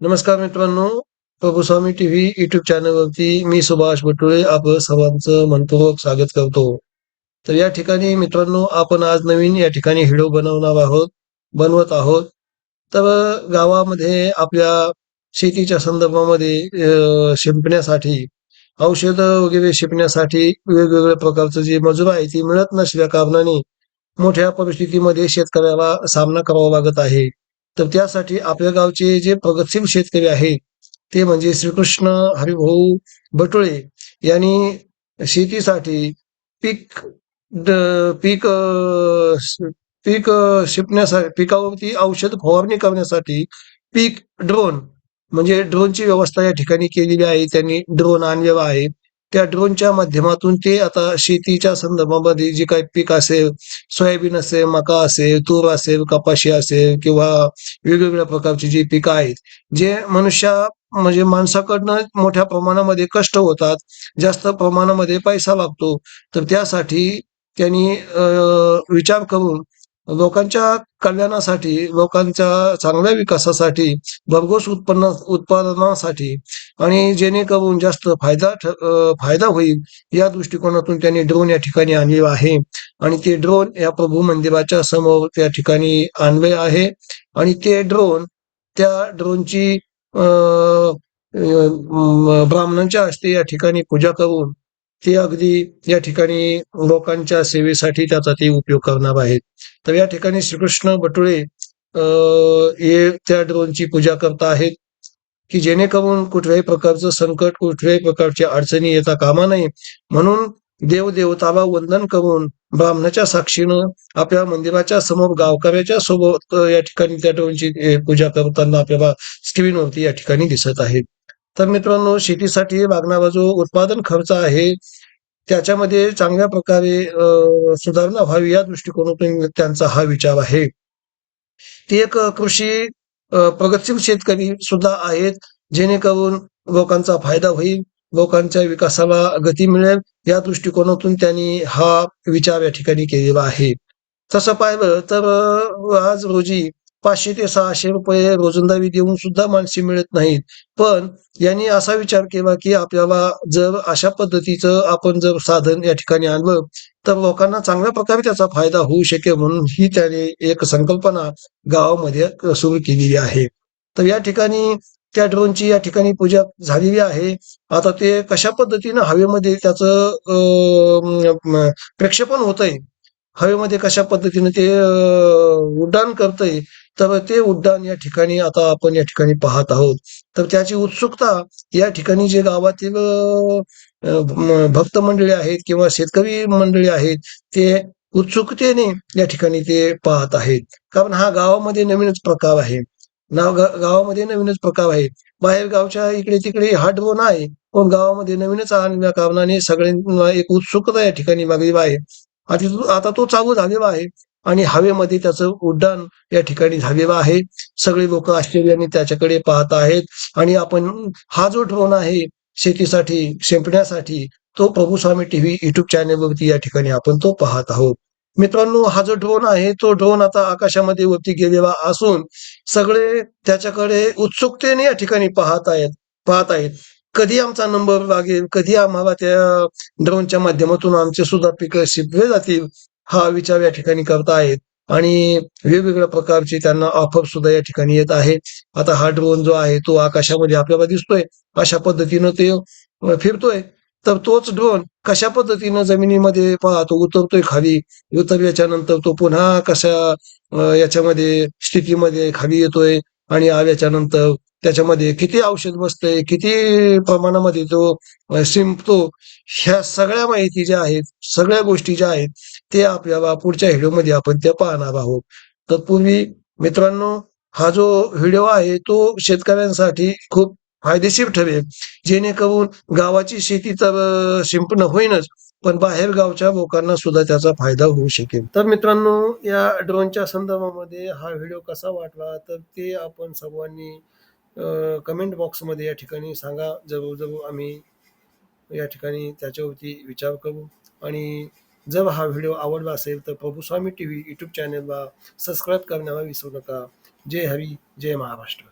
नमस्कार मित्रांनो प्रभूस्वामी TV YouTube चॅनलवरती मी सुभाष बटुळे आपलं सर्वांचं मनपूर्वक स्वागत करतो. तर या ठिकाणी मित्रांनो आपण आज नवीन या ठिकाणी व्हिडिओ बनवणार आहोत बनवत आहोत. तर गावामध्ये आपल्या शेतीच्या संदर्भामध्ये शिंपण्यासाठी औषधं वगैरे शिंपण्यासाठी वेगवेगळ्या प्रकारचं जे मजूर आहे ती मिळत नसल्या कारणाने मोठ्या परिस्थितीमध्ये शेतकऱ्याला सामना करावा लागत आहे. तर त्यासाठी आपल्या गावचे जे प्रगतशील शेतकरी आहेत ते म्हणजे श्रीकृष्ण हरिभाऊ बटुळे यांनी शेतीसाठी पीक पीक पीक शिपण्यासाठी पिकावरती औषध फवारणी करण्यासाठी पीक ड्रोन म्हणजे ड्रोनची व्यवस्था या ठिकाणी केलेली आहे. त्यांनी ड्रोन आणलेला आहे. त्या ड्रोनच्या माध्यमातून ते आता शेतीच्या संदर्भामध्ये जे काही पीक असेल सोयाबीन असेल मका असेल तूर असेल कपाशी असेल किंवा वेगवेगळ्या प्रकारची जी पिकं आहेत जे मनुष्या म्हणजे माणसाकडनं मोठ्या प्रमाणामध्ये कष्ट होतात जास्त प्रमाणामध्ये पैसा लागतो तर त्यासाठी त्यांनी विचार करून लोकांच्या कल्याणासाठी लोकांच्या चांगल्या विकासासाठी भरघोस उत्पन्न उत्पादनासाठी आणि जेणेकरून जास्त फायदा ठ- फायदा होईल या दृष्टिकोनातून त्यांनी ड्रोन या ठिकाणी आणले आहे. आणि ते ड्रोन या प्रभू मंदिराच्या समोर त्या ठिकाणी आणले आहे. आणि ते ड्रोन त्या ड्रोनची ब्राह्मणांच्या हस्ते या ठिकाणी पूजा करून ते अगदी या ठिकाणी लोकांच्या सेवेसाठी त्याचा ते उपयोग करणार आहेत. तर या ठिकाणी श्रीकृष्ण बटुळे अं, हे त्या ड्रोनची पूजा करत आहेत की जेणेकरून कुठल्याही प्रकारचं संकट कुठल्याही प्रकारची अडचणी येता कामा नये. म्हणून देव देवताला वंदन करून ब्राह्मणाच्या साक्षीनं आपल्या मंदिराच्या समोर गावकऱ्याच्या सोबत या ठिकाणी त्या ड्रोनची पूजा करताना आपल्याला स्क्रीनवरती या ठिकाणी दिसत आहे तर मित्रांनो शेतीसाठी लागणारा जो उत्पादन खर्च आहे त्याच्यामध्ये चांगल्या प्रकारे सुधारणा व्हावी या दृष्टिकोनातून त्यांचा हा विचार आहे. ते एक कृषी प्रगतशील शेतकरी सुद्धा आहेत जेणेकरून लोकांचा फायदा होईल लोकांच्या विकासाला गती मिळेल या दृष्टिकोनातून त्यांनी हा विचार या ठिकाणी केलेला आहे. तसं पाहिलं तर आज रोजी पाचशे ते सहाशे रुपये रोजंदारी देऊन सुद्धा माणसे मिळत नाहीत. पण यांनी असा विचार केला की आपल्याला जर अशा पद्धतीचं आपण जर साधन या ठिकाणी आणलं तर लोकांना चांगल्या प्रकारे त्याचा फायदा होऊ शकेल म्हणून ही त्याने एक संकल्पना गावामध्ये सुरू केलेली आहे. तर या ठिकाणी त्या ड्रोनची या ठिकाणी पूजा झालेली आहे. आता ते कशा पद्धतीनं हवेमध्ये त्याचं अं, प्रक्षेपण होतंय हवेमध्ये कशा पद्धतीने ते उड्डाण करतंय तर ते उड्डाण या ठिकाणी आता आपण या ठिकाणी पाहत आहोत. तर त्याची उत्सुकता या ठिकाणी जे गावातील भक्त मंडळी आहेत किंवा शेतकरी मंडळी आहेत ते उत्सुकतेने या ठिकाणी ते पाहत आहेत. कारण हा गावामध्ये नवीनच प्रकार आहे. नाव गावामध्ये नवीनच प्रकार आहे. बाहेर गावच्या इकडे तिकडे हा ड्रोन आहे पण गावामध्ये नवीनच आणल्या कारणाने सगळ्यांना एक उत्सुकता या ठिकाणी लागलेली आहे आता तो- चालू झालेला आहे. आणि हवेमध्ये त्याचं उड्डाण या ठिकाणी झालेलं आहे. सगळे लोक आश्चर्याने त्याच्याकडे पाहत आहेत. आणि आपण हा जो ड्रोन आहे शेतीसाठी शिंपण्यासाठी तो प्रभू स्वामी टीव्ही युट्यूब चॅनेलवरती या ठिकाणी आपण तो पाहत आहोत. मित्रांनो हा जो ड्रोन आहे तो ड्रोन आता आकाशामध्ये वरती गेलेला असून सगळे त्याच्याकडे उत्सुकतेने या ठिकाणी पाहत आहेत पाहत आहेत. कधी आमचा नंबर लागेल कधी आम्हाला त्या ड्रोनच्या माध्यमातून आमचे सुद्धा पिकं शिपले जातील हा विचार या ठिकाणी करत आहेत आणि वेगवेगळ्या प्रकारचे त्यांना ऑफर सुद्धा या ठिकाणी येत आहे. आता हा ड्रोन जो आहे तो आकाशामध्ये आपल्याला दिसतोय. अशा पद्धतीनं ते फिरतोय. तर तोच ड्रोन कशा पद्धतीनं जमिनीमध्ये पाहतो उतरतोय खाली. उतरल्याच्या नंतर तो पुन्हा कशा याच्यामध्ये स्थितीमध्ये खाली येतोय. आणि आल्याच्यानंतर त्याच्यामध्ये किती औषध बसतंय किती प्रमाणामध्ये तो शिंपतो ह्या सगळ्या माहिती ज्या आहेत सगळ्या गोष्टी ज्या आहेत ते आपल्याला पुढच्या व्हिडिओमध्ये आपण त्या पाहणार आहोत. तत्पूर्वी मित्रांनो हा जो व्हिडिओ आहे तो शेतकऱ्यांसाठी खूप फायदेशीर ठरेल. जेणेकरून गावाची शेती तर शिंपणं होईनच पण बाहेर गावच्या लोकांना सुद्धा त्याचा फायदा होऊ शकेल. तर मित्रांनो या ड्रोनच्या संदर्भामध्ये हा व्हिडिओ कसा वाटला तर ते आपण सर्वांनी कमेंट बॉक्समध्ये या ठिकाणी सांगा. जवळजवळ आम्ही या ठिकाणी त्याच्यावरती विचार करू. आणि जर हा व्हिडिओ आवडला असेल तर Prabhu Swami T V YouTube चॅनलला सबस्क्राईब करण्याला विसरू नका. जय हरी जय महाराष्ट्र.